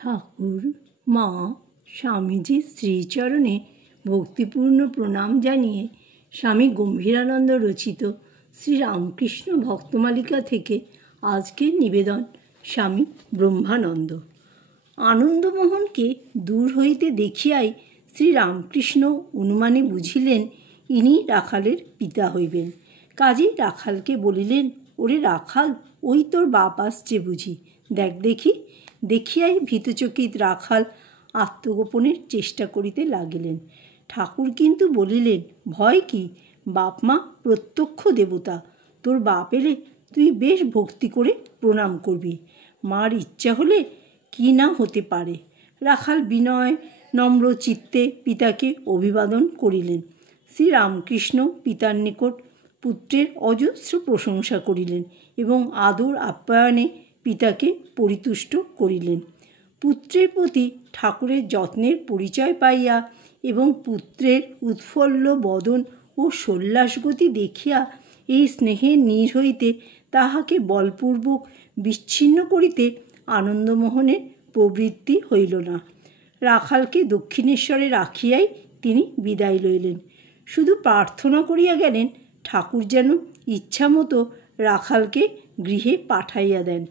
ঠাকুর মা স্বামীজির শ্রীচরণে ভক্তিপূর্ণ প্রণাম জানিয়ে স্বামী গম্ভীরানন্দ রচিত শ্রীরামকৃষ্ণ ভক্তমালিকা থেকে আজকের নিবেদন স্বামী ব্রহ্মানন্দ। আনন্দমোহনকে দূর হইতে দেখিয়াই শ্রীরামকৃষ্ণ অনুমানে বুঝিলেন ইনি রাখালের পিতা হইবেন। কাজেই রাখালকে বলিলেন, ওরে রাখাল, ওই তোর বাপ আসছে বুঝি, দেখ দেখি। দেখিয়াই ভীতচকিত রাখাল আত্মগোপনের চেষ্টা করিতে লাগিলেন। ঠাকুর কিন্তু বলিলেন, ভয় কি, বাপ মা প্রত্যক্ষ দেবতা, তোর বাপ এলে তুই বেশ ভক্তি করে প্রণাম করবি, মার ইচ্ছা হলে কি না হতে পারে। রাখাল বিনয় নম্র চিত্তে পিতাকে অভিবাদন করিলেন। শ্রীরামকৃষ্ণ পিতার নিকট পুত্রের অজস্র প্রশংসা করিলেন এবং আদর আপ্যায়নে পিতাকে পরিতুষ্ট করিলেন। পুত্রের প্রতি ঠাকুরের যত্নের পরিচয় পাইয়া এবং পুত্রের উৎফুল্ল বদন ও সোল্লাসগতি দেখিয়া এই স্নেহের নীর হইতে তাহাকে বলপূর্বক বিচ্ছিন্ন করিতে আনন্দমোহনের প্রবৃত্তি হইল না। রাখালকে দক্ষিণেশ্বরে রাখিয়াই তিনি বিদায় লইলেন। শুধু প্রার্থনা করিয়া গেলেন ঠাকুর যেন ইচ্ছামতো রাখালকে গৃহে পাঠাইয়া দেন।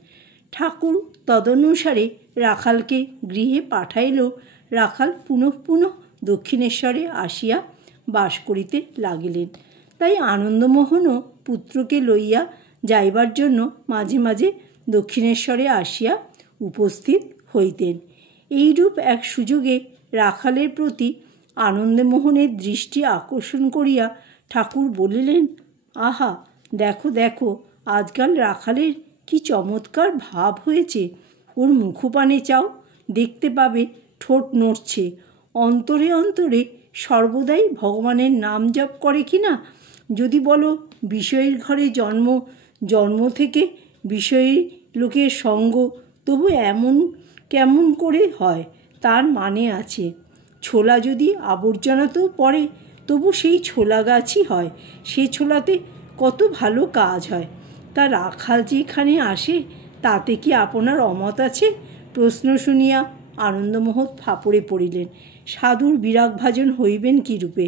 ঠাকুর তদনুসারে রাখালকে গৃহে পাঠাইলেও রাখাল পুনঃ পুনঃ দক্ষিণেশ্বরে আসিয়া বাস করিতে লাগিলেন। তাই আনন্দমোহনও পুত্রকে লইয়া যাইবার জন্য মাঝে মাঝে দক্ষিণেশ্বরে আসিয়া উপস্থিত হইতেন। এইরূপ এক সুযোগে রাখালের প্রতি আনন্দমোহনের দৃষ্টি আকর্ষণ করিয়া ঠাকুর বলিলেন, আহা, দেখো দেখো, আজকাল রাখালের কি চমৎকার ভাব হয়েছে। ওর মুখপানে চাও, দেখতে পাবে ঠোঁট নড়ছে, অন্তরে অন্তরে সর্বদাই ভগবানের নাম জপ করে কি না। যদি বলো বিষয়ের ঘরে জন্ম, জন্ম থেকে বিষয়ী লোকের সঙ্গ, তবু এমন কেমন করে হয়, তার মানে আছে। ছোলা যদি আবর্জনাতেও পড়ে, তবু সেই ছোলা গাছই হয়, সে ছোলাতে কত ভালো কাজ হয়। তা রাখাল যেখানে আসে তাতে কি আপনার অমত আছে? প্রশ্ন শুনিয়া আনন্দমোহন ফাপড়ে পড়িলেন। সাধুর বিরাগভাজন হইবেন কী রূপে?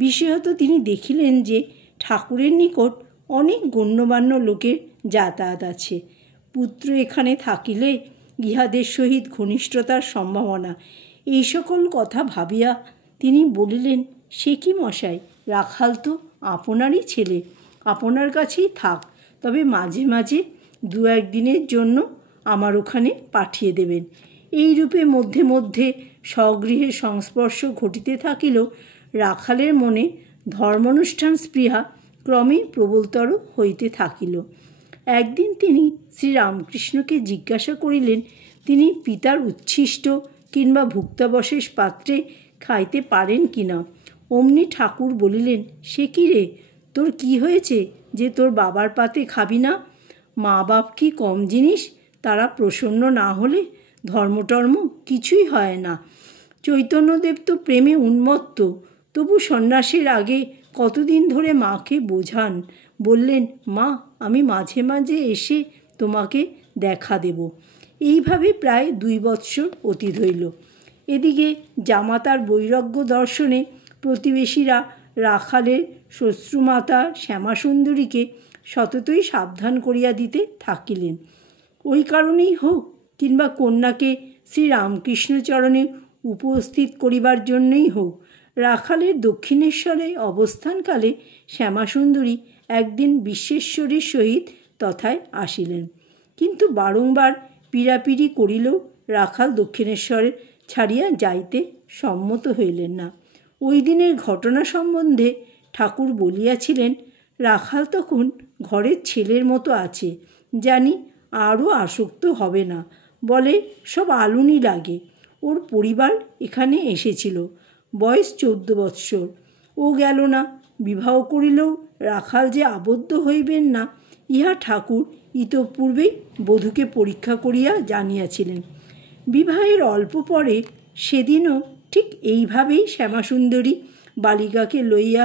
বিশেষত তিনি দেখিলেন যে ঠাকুরের নিকট অনেক গণ্যমান্য লোকের যাতায়াত আছে। পুত্র এখানে থাকিলে ইহাদের সহিত ঘনিষ্ঠতার সম্ভাবনা, এই সকল কথা ভাবিয়া তিনি বলিলেন, সে কি মশাই, রাখাল তো আপনারই ছেলে, আপনার কাছেই থাক, তবে মাঝে মাঝে দু একদিনের জন্য আমার ওখানে পাঠিয়ে দেবেন। এই রূপে মধ্যে মধ্যে স্বগৃহের সংস্পর্শ ঘটিতে থাকিলেও রাখালের মনে ধর্মানুষ্ঠান স্পৃহা ক্রমেই প্রবলতর হইতে থাকিল। একদিন তিনি শ্রীরামকৃষ্ণকে জিজ্ঞাসা করিলেন, তিনি পিতার উচ্ছিষ্ট কিংবা ভুক্তাবশেষ পাত্রে খাইতে পারেন কি না। অমনি ঠাকুর বলিলেন, সে কি রে, তোর কি হয়েছে যে তোর বাবার পাতে খাবি না? মা বাপ কি কম জিনিস? তারা প্রসন্ন না হলে ধর্মটর্ম কিছুই হয় না। চৈতন্যদেব তো প্রেমে উন্মত্ত, তবু সন্ন্যাসের আগে কতদিন ধরে মাকে বোঝান, বললেন, মা, আমি মাঝে মাঝে এসে তোমাকে দেখা দেব। এইভাবে প্রায় 2 বৎসর অতীত হইল। এদিকে জামাতার বৈরাগ্য দর্শনে প্রতিবেশীরা রাখালের শ্বশ্রুমাতা শ্যামাসুন্দরীকে সততই সাবধান করিয়া দিতে থাকিলেন। ওই কারণেই হোক কিংবা কন্যাকে শ্রীরামকৃষ্ণচরণে উপস্থিত করিবার জন্যই হোক, রাখালের দক্ষিণেশ্বরে অবস্থানকালে শ্যামাসুন্দরী একদিন বিশ্বেশ্বরীর সহিত তথায় আসিলেন। কিন্তু বারংবার পীড়াপিড়ি করিলেও রাখাল দক্ষিণেশ্বরে ছাড়িয়া যাইতে সম্মত হইলেন না। ওই দিনের ঘটনা সম্বন্ধে ঠাকুর বলিয়াছিলেন, রাখাল তখন ঘরের ছেলের মতো আছে, জানি আরও আসক্ত হবে না, বলে সব আলুনি লাগে। ওর পরিবার এখানে এসেছিল, বয়স 14 বৎসর, ও গেল না। বিবাহ করিলেও রাখাল যে আবদ্ধ হইবেন না, ইহা ঠাকুর ইতঃপূর্বেই বধূকে পরীক্ষা করিয়া জানিয়াছিলেন। বিবাহের অল্প পরে সেদিনও ঠিক এইভাবেই শ্যামাসুন্দরী বালিকাকে লইয়া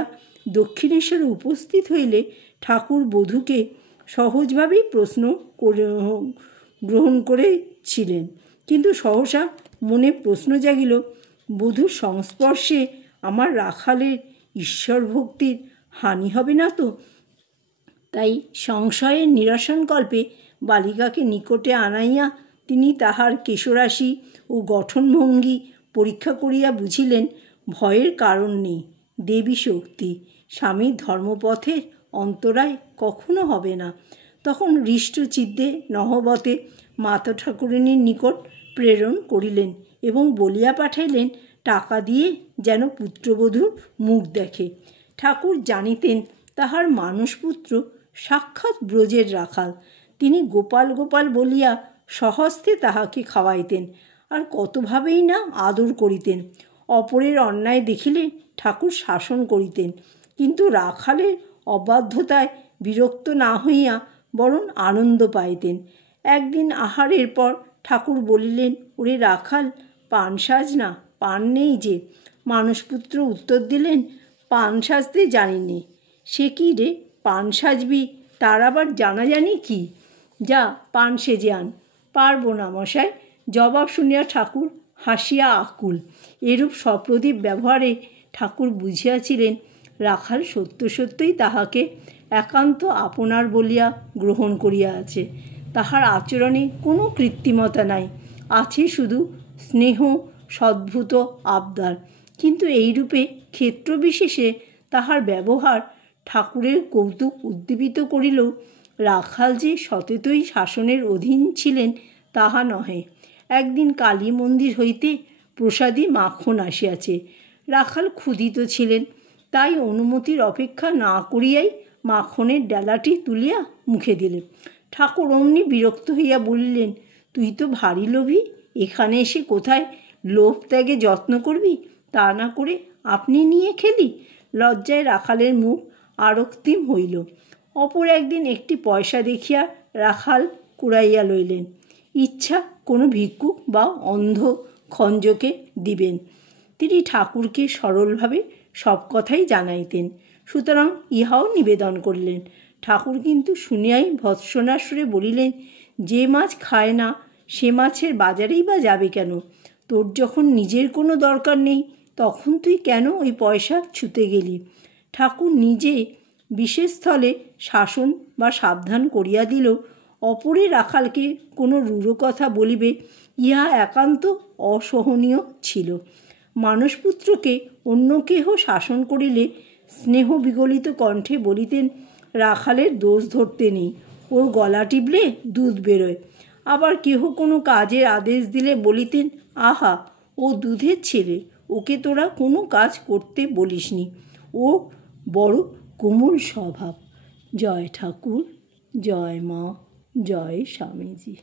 দক্ষিণেশ্বরে উপস্থিত হইলে ঠাকুর বধূকে সহজভাবেই প্রশ্ন গ্রহণ করেছিলেন কিন্তু সহসা মনে প্রশ্ন জাগিল, বধূর সংস্পর্শে আমার রাখালের ঈশ্বর ভক্তির হানি হবে না তো? তাই সংশয়ের নিরসনকল্পে বালিকাকে নিকটে আনাইয়া তিনি তাহার কেশরাশি ও গঠনভঙ্গি পরীক্ষা করিয়া বুঝিলেন, ভয়ের কারণ নেই। দেবী শক্তি, স্বামীর ধর্মপথের অন্তরায় কখনো হবে না। তখন হৃষ্টচিত্তে নহবতে মাতা ঠাকুরানীর নিকট প্রেরণ করিলেন এবং বলিয়া পাঠাইলেন, টাকা দিয়ে যেন পুত্রবধূর মুখ দেখে। ঠাকুর জানিতেন তাহার মানসপুত্র সাক্ষাৎ ব্রজের রাখাল। তিনি গোপাল গোপাল বলিয়া সহস্তে তাহাকে খাওয়াইতেন, আর কতভাবেই না আদর করিতেন। অপরের অন্যায় দেখিলে ঠাকুর শাসন করিতেন, কিন্তু রাখালের অবাধ্যতায় বিরক্ত না হইয়া বরং আনন্দ পাইতেন। একদিন আহারের পর ঠাকুর বলিলেন, ওরে রাখাল, পান সাজ না, পান নেই যে। মানসপুত্র উত্তর দিলেন, পান সাজতে জানি নে। সে কি রে, পান সাজবি, তার আবার জানাজানি কি? যা পান সেজে আন। পারব না মশাই। জবাব শুনিয়া ঠাকুর হাসিয়া আকুল। এরূপ সপ্রদীপ ব্যবহারে ঠাকুর বুঝিয়াছিলেন রাখাল সত্য সত্যই তাহাকে একান্ত আপনার বলিয়া গ্রহণ করিয়া আছে। তাহার আচরণে কোনো কৃত্রিমতা নাই, আছে শুধু স্নেহ সদ্ভূত আবদার। কিন্তু এইরূপে ক্ষেত্রবিশেষে তাহার ব্যবহার ঠাকুরের কৌতুক উদ্দীপিত করিলেও রাখাল যে সতেতই শাসনের অধীন ছিলেন তাহা নহে। একদিন কালী মন্দির হইতে প্রসাদী মাখন আসিয়াছে। রাখাল ক্ষুধিত ছিলেন, তাই অনুমতির অপেক্ষা না করিয়াই মাখনের ডালাটি তুলিয়া মুখে দিলেন। ঠাকুর অমনি বিরক্ত হইয়া বলিলেন, তুই তো ভারী লোভী, এখানে এসে কোথায় লোভ ত্যাগে যত্ন করবি, তা না করে আপনি নিয়ে খেলি। লজ্জায় রাখালের মুখ আরক্তিম হইল। অপর একদিন একটি পয়সা দেখিয়া রাখাল কুড়াইয়া লইলেন। ইচ্ছা কোনো ভিক্ষুক বা অন্ধ খঞ্জকে দিবেন। তিনি ঠাকুরকে সরলভাবে সব কথাই জানাইতেন, সুতরাং ইহাও নিবেদন করিলেন। ঠাকুর কিন্তু শুনিয়াই ভৎসনার সুরে বলিলেন, যে মাছ খায় না সে মাছের বাজারেই বা যাবে কেন? তোর যখন নিজের কোনো দরকার নেই, তখন তুই কেন ওই পয়সা ছুতে গেলি? ঠাকুর নিজে বিশেষ স্থলে শাসন বা সাবধান করিয়া দিলেও অপরে রাখালকে কোনো রূঢ় কথা বলিবে, ইহা একান্ত অসহনীয় ছিল। মানসপুত্রকে অন্য কেহ শাসন করিলে স্নেহ বিগলিত কণ্ঠে বলিতেন, রাখালের দোষ ধরতে নেই, ওর গলা টিপলে দুধ বেরোয়। আবার কেহ কোনো কাজের আদেশ দিলে বলিতেন, আহা, ও দুধের ছেলে, ওকে তোরা কোনো কাজ করতে বলিসনি, ও বড় কোমল স্বভাব। জয় ঠাকুর, জয় মা, জয় স্বামীজি।